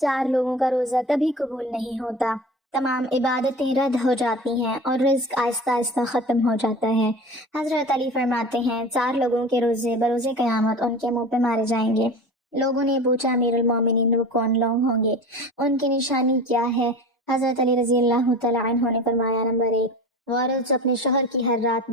4 लोगों का रोज़ा कभी कबूल नहीं होता। तमाम इबादतें रद्द हो जाती हैं और रिज़्क आहिस्ता आहिस्ता ख़त्म हो जाता है। हज़रत अली फरमाते हैं, 4 लोगों के रोज़े बरोज़े क़यामत उनके मुंह पे मारे जाएंगे। लोगों ने पूछा, अमीरुल मोमिनीन वो कौन लोग होंगे, उनकी निशानी क्या है? हज़रत अली रज़ी अल्लाह तआला अन्हु ने फरमाया, नंबर 1, वो औरत जो अपने शोहर की हर रात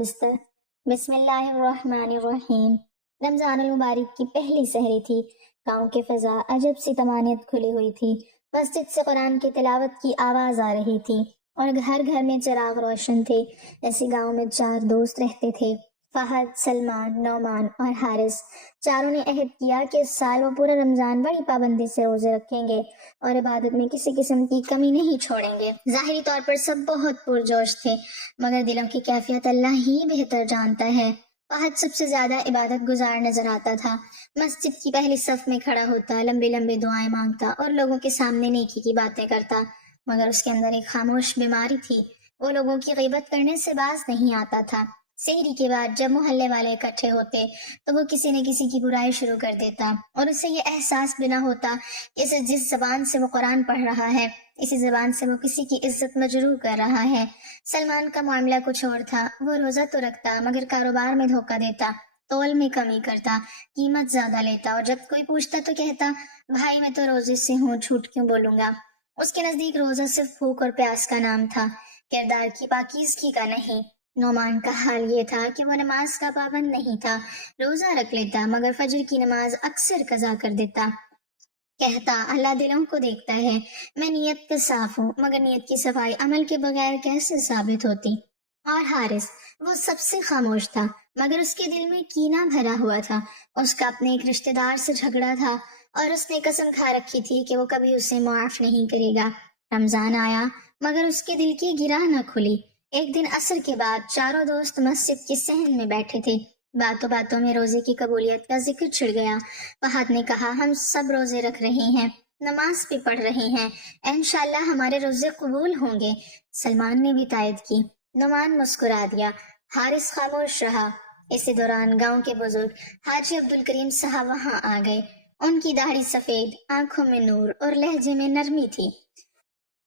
बिस्मिल्लाहिर्रहमानिर्रहीम। रमज़ानुल मुबारक की पहली सहरी थी। गाँव की फ़ज़ा अजब सी तमानियत खुली हुई थी। मस्जिद से कुरान की तिलावत की आवाज़ आ रही थी और घर घर में चिराग रोशन थे। ऐसे गांव में 4 दोस्त रहते थे, फहद, सलमान, नौमान और हारिस। चारों ने अहद किया कि इस साल वो पूरा रमज़ान बड़ी पाबंदी से रोज़े रखेंगे और इबादत में किसी किस्म की कमी नहीं छोड़ेंगे। ज़ाहिरी तौर पर सब बहुत पुरजोश थे, मगर दिलों की कैफियत अल्लाह ही बेहतर जानता है। फहद सबसे ज्यादा इबादत गुजार नजर आता था। मस्जिद की पहली सफ में खड़ा होता, लंबी लंबी दुआएं मांगता और लोगों के सामने नेकी की बातें करता, मगर उसके अंदर एक खामोश बीमारी थी। वो लोगों की गीबत करने से बाज नहीं आता था। सेहरी के बाद जब मोहल्ले वाले इकट्ठे होते तो वो किसी न किसी की बुराई शुरू कर देता और उसे ये एहसास भी ना होता कि इसे जिस जबान से वो कुरान पढ़ रहा है, इसी जबान से वो किसी की इज्जत मजरूह कर रहा है। सलमान का मामला कुछ और था। वो रोजा तो रखता मगर कारोबार में धोखा देता, तौल में कमी करता, कीमत ज्यादा लेता और जब कोई पूछता तो कहता, भाई मैं तो रोजे से हूँ, झूठ क्यों बोलूंगा। उसके नजदीक रोजा सिर्फ भूख और प्यास का नाम था, किरदार की पाकीज़गी का नहीं। नौमान का हाल ये था कि वो नमाज का पाबंद नहीं था, रोजा रख लेता मगर फजर की नमाज अक्सर कजा कर देता। कहता, अल्लाह दिलों को देखता है, मैं नियत पे साफ हूँ, मगर नियत की सफाई अमल के बगैर कैसे साबित होती। और हारिस, वो सबसे खामोश था मगर उसके दिल में कीना भरा हुआ था। उसका अपने एक रिश्तेदार से झगड़ा था और उसने कसम खा रखी थी कि वो कभी उसे माफ नहीं करेगा। रमजान आया मगर उसके दिल की गिरह न खुली। एक दिन असर के बाद चारों दोस्त मस्जिद की सहन में बैठे थे। बातों बातों में रोजे की कबूलियत का जिक्र छिड़ गया। फहद ने कहा, हम सब रोजे रख रहे हैं, नमाज भी पढ़ रहे हैं, इंशाल्लाह हमारे रोजे कबूल होंगे। सलमान ने भी तायद की। नुमान मुस्कुरा दिया। हारिस खामोश रहा। इसी दौरान गांव के बुजुर्ग हाजी अब्दुल करीम साहब वहां आ गए। उनकी दाढ़ी सफेद, आंखों में नूर और लहजे में नरमी थी।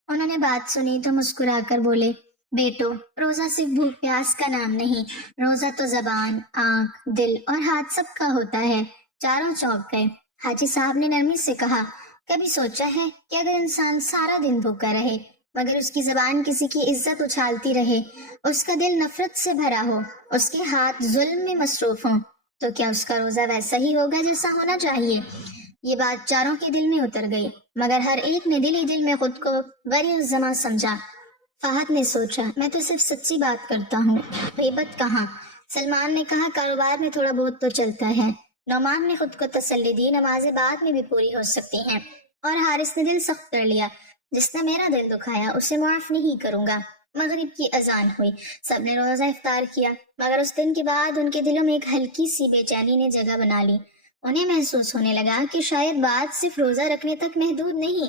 उन्होंने बात सुनी तो मुस्कुराकर बोले, बेटो, रोजा सिर्फ भूख प्यास का नाम नहीं, रोजा तो जबान, आंख, दिल और हाथ सबका होता है। चारों चौंक गए। हाजी साहब ने नरमी से कहा, कभी सोचा है कि अगर इंसान सारा दिन भूखा रहे मगर उसकी जबान किसी की इज्जत उछालती रहे, उसका दिल नफरत से भरा हो, उसके हाथ जुल्म में मसरूफ हों, तो क्या उसका रोजा वैसा ही होगा जैसा होना चाहिए। ये बात चारों के दिल में उतर गई, मगर हर एक ने दिल ही दिल में खुद को वरी जमा समझा। फहद ने सोचा, मैं तो सिर्फ सच्ची बात करता हूँ, गीबत कहाँ। सलमान ने कहा, कारोबार में थोड़ा बहुत तो चलता है। नौमान ने खुद को तसल्ली दी, नमाजें बाद में भी पूरी हो सकती हैं। और हारिस ने दिल सख्त कर लिया, जिसने मेरा दिल दुखाया उसे माफ नहीं करूंगा। मगरिब की अजान हुई, सबने रोजा इफ्तार किया, मगर उस दिन के बाद उनके दिलों में एक हल्की सी बेचैनी ने जगह बना ली। उन्हें महसूस होने लगा कि शायद बात सिर्फ रोजा रखने तक महदूद नहीं,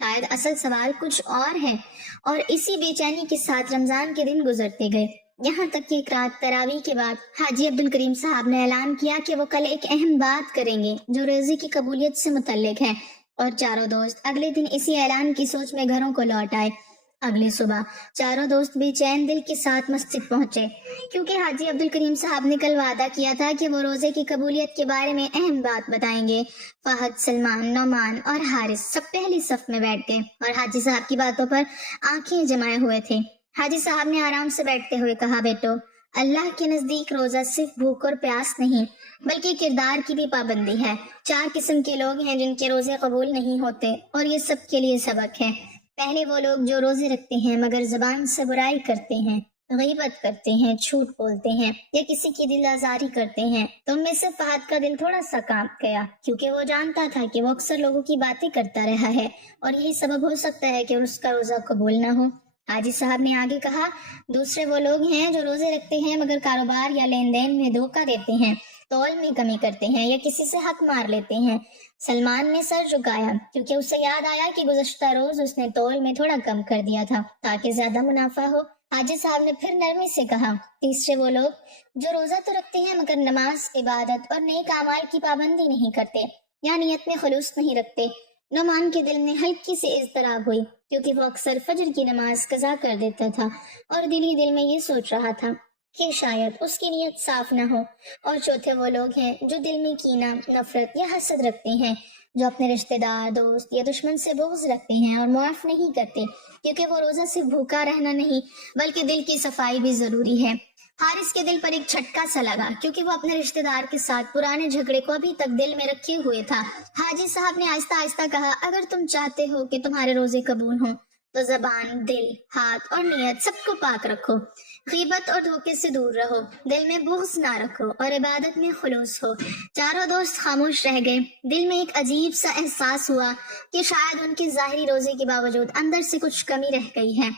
शायद असल सवाल कुछ और है। और इसी बेचैनी के साथ रमजान के दिन गुजरते गए, यहाँ तक कि एक रात तरावी के बाद हाजी अब्दुल करीम साहब ने ऐलान किया कि वो कल एक अहम बात करेंगे जो रोजे की कबूलियत से मुतल्लिक है। और चारों दोस्त अगले दिन इसी ऐलान की सोच में घरों को लौट आए। अगली सुबह चारों दोस्त बेचैन दिल के साथ मस्जिद पहुंचे, क्योंकि हाजी अब्दुल करीम साहब ने कल वादा किया था कि वो रोजे की कबूलियत के बारे में अहम बात बताएंगे। फहद, सलमान, नौमान और हारिस सब पहली सफ में बैठ गए और हाजी साहब की बातों पर आंखें जमाए हुए थे। हाजी साहब ने आराम से बैठते हुए कहा, बेटो, अल्लाह के नजदीक रोजा सिर्फ भूख और प्यास नहीं बल्कि किरदार की भी पाबंदी है। 4 किस्म के लोग हैं जिनके रोजे कबूल नहीं होते और ये सबके लिए सबक है। पहले वो लोग जो रोजे रखते हैं मगर जबान से बुराई करते हैं, गीबत करते हैं, झूठ बोलते हैं या किसी की दिल आजारी करते हैं। तुम में से फहद का दिल थोड़ा सा कांप गया, क्योंकि वो जानता था कि वो अक्सर लोगों की बातें करता रहा है और यही सबब हो सकता है कि उसका रोजा कबूल ना हो। हाजी साहब ने आगे कहा, दूसरे वो लोग हैं जो रोजे रखते हैं मगर कारोबार या लेन देन में धोखा देते हैं, तौल में कमी करते हैं या किसी से हक मार लेते हैं। सलमान ने सर झुकाया, क्योंकि उसे याद आया कि गुज़श्ता रोज उसने तौल में थोड़ा कम कर दिया था ताकि ज्यादा मुनाफा हो। हाजी साहब ने फिर नरमी से कहा, तीसरे वो लोग जो रोजा तो रखते हैं मगर नमाज, इबादत और नेक अमाल की पाबंदी नहीं करते या नियत में खुलूस नहीं रखते। नोमान के दिल में हल्की सी इज़्तिराब हुई, क्योंकि वो अक्सर फजर की नमाज कज़ा कर देता था और दिल ही दिल में ये सोच रहा था कि शायद उसकी नीयत साफ न हो। और चौथे वो लोग हैं जो दिल में कीना, नफरत या हसद रखते हैं, जो अपने रिश्तेदार, दोस्त या दुश्मन से बुग़्ज़ रखते हैं और माफ़ नहीं करते, क्योंकि वो रोज़ा सिर्फ भूखा रहना नहीं बल्कि दिल की सफाई भी ज़रूरी है। हारिस के दिल पर एक झटका सा लगा, क्योंकि वो अपने रिश्तेदार के साथ पुराने झगड़े को अभी तक दिल में रखे हुए था। हाजी साहब ने आहिस्ता आहिस्ता कहा, अगर तुम चाहते हो कि तुम्हारे रोजे कबूल हों तो जबान, दिल, हाथ और नियत सबको पाक रखो। गीबत और धोखे से दूर रहो, दिल में बुग़्ज़ ना रखो और इबादत में खुलूस हो। चारों दोस्त खामोश रह गए। दिल में एक अजीब सा एहसास हुआ कि शायद उनके ज़ाहिरी रोजे के बावजूद अंदर से कुछ कमी रह गई है।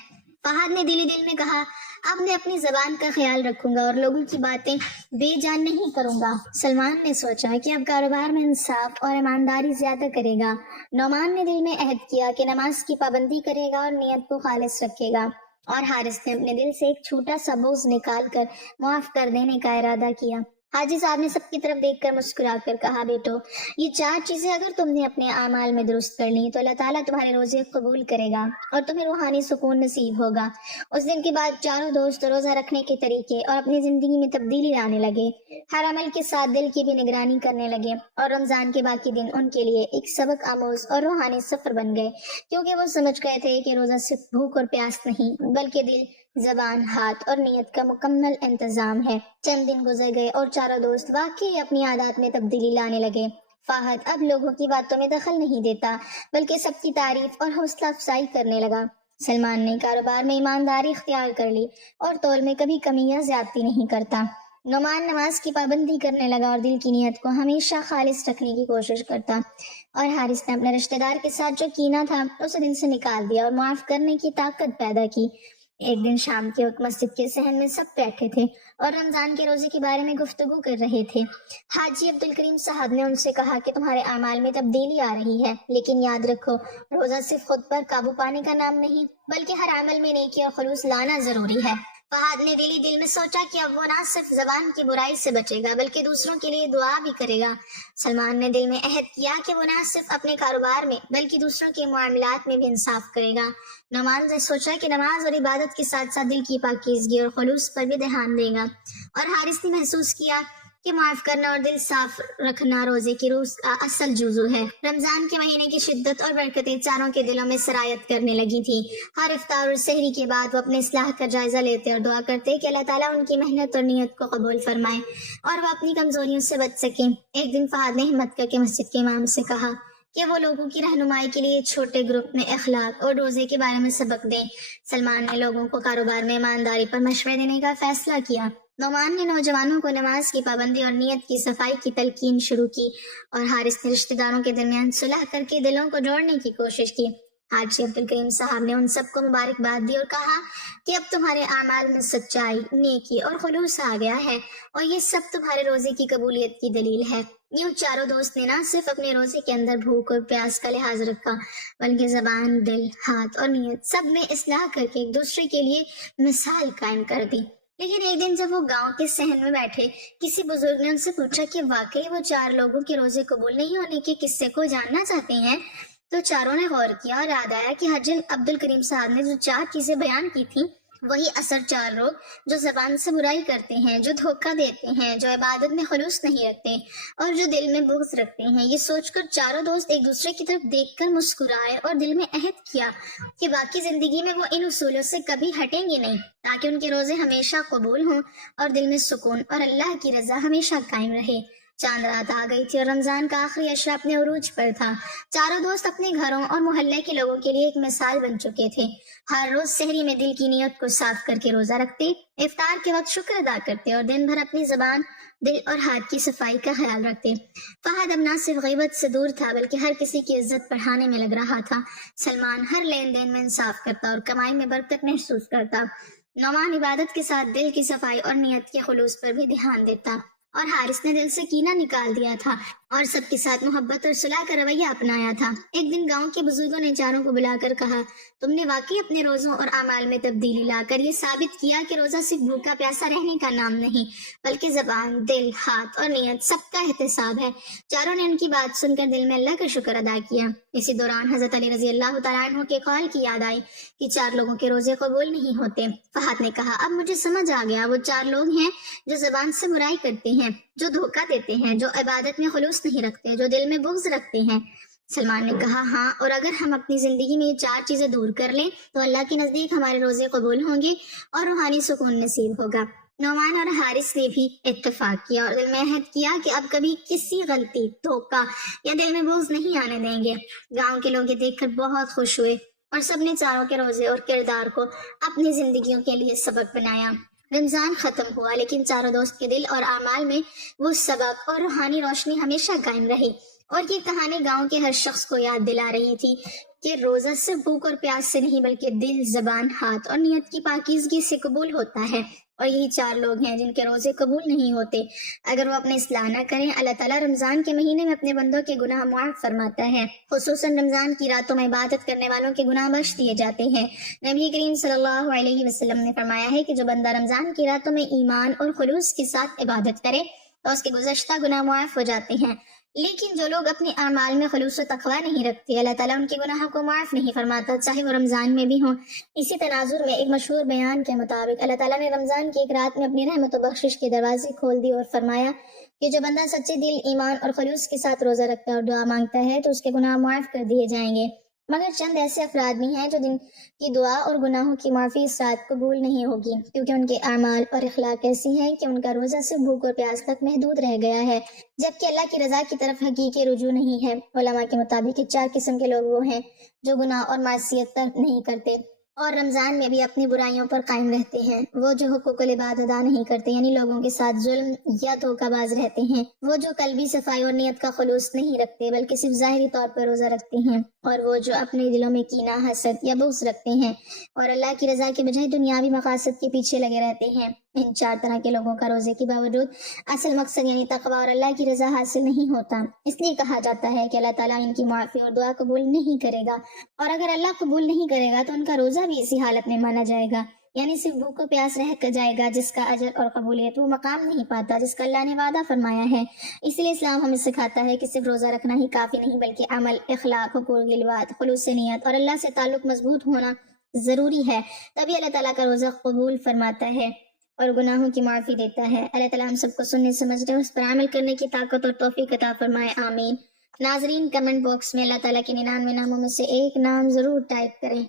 फहद ने दिल ही दिल में कहा, अब मैं अपनी जबान का ख्याल रखूंगा और लोगों की बातें बेजान नहीं करूंगा। सलमान ने सोचा कि अब कारोबार में इंसाफ और ईमानदारी ज्यादा करेगा। नोमान ने दिल में अहद किया कि नमाज की पाबंदी करेगा और नियत को खालिस रखेगा। और हारिस ने अपने दिल से एक छोटा सा बोझ निकाल कर माफ कर देने का इरादा किया। हाजी साहब ने सबकी तरफ देखकर मुस्कुराकर कहा, बेटो, ये 4 चीजें अगर तुमने अपने आमाल में दुरुस्त कर ली तो अल्लाह ताला तुम्हारे रोजे कबूल करेगा और तुम्हें रूहानी सुकून नसीब होगा। उस दिन के बाद चारों दोस्त रोजा रखने के तरीके और अपनी जिंदगी में तब्दीली लाने लगे। हर अमल के साथ दिल की भी निगरानी करने लगे और रमजान के बाकी दिन उनके लिए एक सबक आमोज और रूहानी सफर बन गए, क्योंकि वो समझ गए थे कि रोजा सिर्फ भूख और प्यास नहीं बल्कि दिल, जबान, हाथ और नियत का मुकम्मल इंतजाम है। चंद दिन गुजर गए और चारों दोस्त वाकई अपनी आदत में तब्दीली लाने लगे। फाहद अब लोगों की बातों में दखल नहीं देता बल्कि सबकी तारीफ और हौसला अफजाई करने लगा। सलमान ने कारोबार में ईमानदारी इख्तियार कर ली और तौल में कभी कमी या ज्यादती नहीं करता। नुमान नमाज की पाबंदी करने लगा और दिल की नियत को हमेशा खालिस रखने की कोशिश करता। और हारिस ने अपने रिश्तेदार के साथ जो कीना था उसे दिल से निकाल दिया और माफ करने की ताकत पैदा की। एक दिन शाम के वक्त मस्जिद के सहन में सब बैठे थे और रमजान के रोजे के बारे में गुफ्तगू कर रहे थे। हाजी अब्दुल करीम साहब ने उनसे कहा कि तुम्हारे अमाल में तब्दीली आ रही है, लेकिन याद रखो, रोजा सिर्फ खुद पर काबू पाने का नाम नहीं बल्कि हर अमल में नेकी और खुलूस लाना जरूरी है। फहद ने दिली दिल में सोचा कि अब वो ना सिर्फ जबान की बुराई से बचेगा बल्कि दूसरों के लिए दुआ भी करेगा। सलमान ने दिल में अहद किया कि वो ना सिर्फ अपने कारोबार में बल्कि दूसरों के मामलात में भी इंसाफ करेगा। नमाज ने सोचा कि नमाज और इबादत के साथ साथ दिल की पाकीज़गी और खुलूस पर भी ध्यान देगा। और हारिस ने महसूस किया कि माफ करना और दिल साफ रखना रोजे की रूह का असल जुजू है। रमजान के महीने की शिद्दत और बरकतें चारों के दिलों में सरायत करने लगी थी। हर इफ्तार और सहरी के बाद वो अपने इस्लाह का जायजा लेते और दुआ करते कि अल्लाह ताला उनकी मेहनत और नियत को कबूल फरमाए और वो अपनी कमजोरियों से बच सके। एक दिन फहद ने हिम्मत करके मस्जिद के इमाम से कहा कि वो लोगों की रहनुमाई के लिए छोटे ग्रुप में अखलाक और रोजे के बारे में सबक दें। सलमान ने लोगों को कारोबार में ईमानदारी पर मशवरे देने का फैसला किया। नोमान ने नौजवानों को नमाज की पाबंदी और नियत की सफाई की तलकीन शुरू की और हारिस ने रिश्तेदारों के दरमियान सुलह करके दिलों को जोड़ने की कोशिश की। हाजी अब्दुल करीम साहब ने उन सबको मुबारकबाद दी और कहा कि अब तुम्हारे आमाल में सच्चाई, नेकी और खुलूस आ गया है और ये सब तुम्हारे रोजे की कबूलियत की दलील है। यूं चारों दोस्त ने ना सिर्फ अपने रोजे के अंदर भूख और प्यास का लिहाज रखा बल्कि जबान, दिल, हाथ और नियत सब में इस्लाह करके एक दूसरे के लिए मिसाल कायम कर दी। लेकिन एक दिन जब वो गांव के सहन में बैठे, किसी बुजुर्ग ने उनसे पूछा कि वाकई वो 4 लोगों के रोजे कबूल नहीं होने के किस्से को जानना चाहते हैं। तो चारों ने गौर किया और याद आया कि हाजी अब्दुल करीम साहब ने जो 4 चीजें बयान की थी वही असर 4 लोग जो जबान से बुराई करते हैं, जो धोखा देते हैं, जो इबादत में खुलूस नहीं रखते और जो दिल में बुग़्ज़ रखते हैं। ये सोचकर चारों दोस्त एक दूसरे की तरफ देखकर मुस्कुराए और दिल में अहद किया कि बाकी जिंदगी में वो इन उसूलों से कभी हटेंगे नहीं, ताकि उनके रोजे हमेशा कबूल हों और दिल में सुकून और अल्लाह की रजा हमेशा कायम रहे। चांद रात आ गई थी और रमजान का आखिरी अशरा अपने उरूज पर था। चारों दोस्त अपने घरों और मोहल्ले के लोगों के लिए एक मिसाल बन चुके थे। हर रोज सहरी में दिल की नियत को साफ करके रोजा रखते, इफ्तार के वक्त शुक्र अदा करते और दिन भर अपनी जबान, दिल और हाथ की सफाई का ख्याल रखते। फहद अब ना सिर्फ गीबत से दूर था बल्कि हर किसी की इज्जत बढ़ाने में लग रहा था। सलमान हर लेन देन में इंसाफ करता और कमाई में बरकत महसूस करता। नौमान इबादत के साथ दिल की सफाई और नियत के खुलूस पर भी ध्यान देता और हारिस ने दिल से कीना निकाल दिया था اور سب کے ساتھ محبت اور صلح کا رویہ اپنایا تھا۔ ایک دن گاؤں کے بزرگوں نے چاروں کو بلا کر کہا، تم نے واقعی اپنے روزوں اور اعمال میں تبدیلی لا کر یہ ثابت کیا کہ روزہ صرف بھوکا پیاسا رہنے کا نام نہیں، بلکہ زبان، دل، ہاتھ اور نیت سب کا احتساب ہے۔ چاروں نے ان کی بات سن کر دل میں اللہ کا شکر ادا کیا۔ اسی دوران حضرت علی رضی اللہ تعالیٰ عنہ کے قول کی یاد آئی کہ 4 لوگوں کے روزے قبول نہیں ہوتے۔ فہد نے کہا، اب مجھے سمجھ آ گیا، وہ 4 لوگ ہیں جو زبان سے برائی کرتے ہیں، جو دھوکہ دیتے ہیں، جو عبادت میں خلوص نہیں رکھتے، جو دل میں بغض رکھتے ہیں۔ سلمان نے کہا، ہاں، اور اگر ہم اپنی زندگی میں یہ 4 چیزیں دور کر لیں تو اللہ کے نزدیک ہمارے روزے قبول ہوں گے اور روحانی سکون نصیب ہوگا۔ نعمان اور حارث نے بھی اتفاق کیا اور دل میں عہد کیا کہ اب کبھی کسی غلطی، دھوکہ یا دل میں بغض نہیں آنے دیں گے۔ گاؤں کے لوگ یہ دیکھ کر بہت خوش ہوئے اور سب نے چاروں کے روزے اور کردار کو اپنی زندگیوں کے لیے سبق بنایا۔ رمضان ختم ہوا لیکن چاروں دوست کے دل اور اعمال میں وہ سبق اور روحانی روشنی ہمیشہ قائم رہی، اور یہ کہانی گاؤں کے ہر شخص کو یاد دلا رہی تھی کہ روزہ صرف بھوک اور پیاس سے نہیں بلکہ دل، زبان، ہاتھ اور نیت کی پاکیزگی سے قبول ہوتا ہے، اور یہی 4 لوگ ہیں جن کے روزے قبول نہیں ہوتے۔ اگر وہ اپنے اصلاح نہ کریں، اللہ تعالیٰ رمضان کے مہینے میں اپنے بندوں کے گناہ معاف فرماتا ہے، خصوصاً رمضان کی راتوں میں عبادت کرنے والوں کے گناہ بخش دیے جاتے ہیں۔ نبی کریم صلی اللہ علیہ وسلم نے فرمایا ہے کہ جو بندہ رمضان کی راتوں میں ایمان اور خلوص کے ساتھ عبادت کرے تو اس کے گزشتہ گناہ معاف ہو جاتے ہیں، لیکن جو لوگ اپنے اعمال میں خلوص و تقویٰ نہیں رکھتے، اللہ تعالیٰ ان کے گناہوں کو معاف نہیں فرماتا، چاہے وہ رمضان میں بھی ہوں۔ اسی تناظر میں ایک مشہور بیان کے مطابق اللہ تعالیٰ نے رمضان کی ایک رات میں اپنی رحمت و بخشش کے دروازے کھول دی اور فرمایا کہ جو بندہ سچے دل، ایمان اور خلوص کے ساتھ روزہ رکھتا ہے اور دعا مانگتا ہے تو اس کے گناہ معاف کر دیے جائیں گے، مگر چند ایسے افراد بھی ہیں جو جن کی دعا اور گناہوں کی معافی اس رات قبول نہیں ہوگی، کیونکہ ان کے اعمال اور اخلاق ایسی ہیں کہ ان کا روزہ صرف بھوک اور پیاس تک محدود رہ گیا ہے، جبکہ اللہ کی رضا کی طرف حقیقی رجوع نہیں ہے۔ علماء کے مطابق یہ 4 قسم کے لوگ وہ ہیں جو گناہ اور معصیت ترک نہیں کرتے اور رمضان میں بھی اپنی برائیوں پر قائم رہتے ہیں، وہ جو حقوق العباد ادا نہیں کرتے یعنی لوگوں کے ساتھ ظلم یا دھوکہ باز رہتے ہیں، وہ جو قلبی صفائی اور نیت کا خلوص نہیں رکھتے بلکہ صرف ظاہری طور پر روزہ رکھتے ہیں، اور وہ جو اپنے دلوں میں کینہ، حسد یا بغض رکھتے ہیں اور اللہ کی رضا کے بجائے دنیاوی مقاصد کے پیچھے لگے رہتے ہیں۔ ان 4 طرح کے لوگوں کا روزے کے باوجود اصل مقصد یعنی تقویٰ اور اللہ کی رضا حاصل نہیں ہوتا۔ اس لیے کہا جاتا ہے کہ اللہ تعالیٰ ان کی معافی اور دعا قبول نہیں کرے گا، اور اگر اللہ قبول نہیں کرے گا تو ان کا روزہ بھی اسی حالت میں مانا جائے گا، یعنی صرف بھوک و پیاس رہ کر جائے گا، جس کا اجر اور قبولیت وہ مقام نہیں پاتا جس کا اللہ نے وعدہ فرمایا ہے۔ اس لیے اسلام ہمیں سکھاتا ہے کہ صرف روزہ رکھنا ہی کافی نہیں بلکہ عمل، اخلاق، حقوق العباد، خلوص نیت اور اللہ سے تعلق مضبوط ہونا ضروری ہے، تبھی اللہ تعالیٰ کا روزہ قبول فرماتا ہے اور گناہوں کی معافی دیتا ہے۔ اللہ تعالیٰ ہم سب کو سننے، سمجھنے اور اس پر عمل کرنے کی طاقت اور توفیق عطا فرمائے، آمین۔ ناظرین، کمنٹ باکس میں اللہ تعالیٰ کے 99 ناموں میں سے ایک نام ضرور ٹائپ کریں۔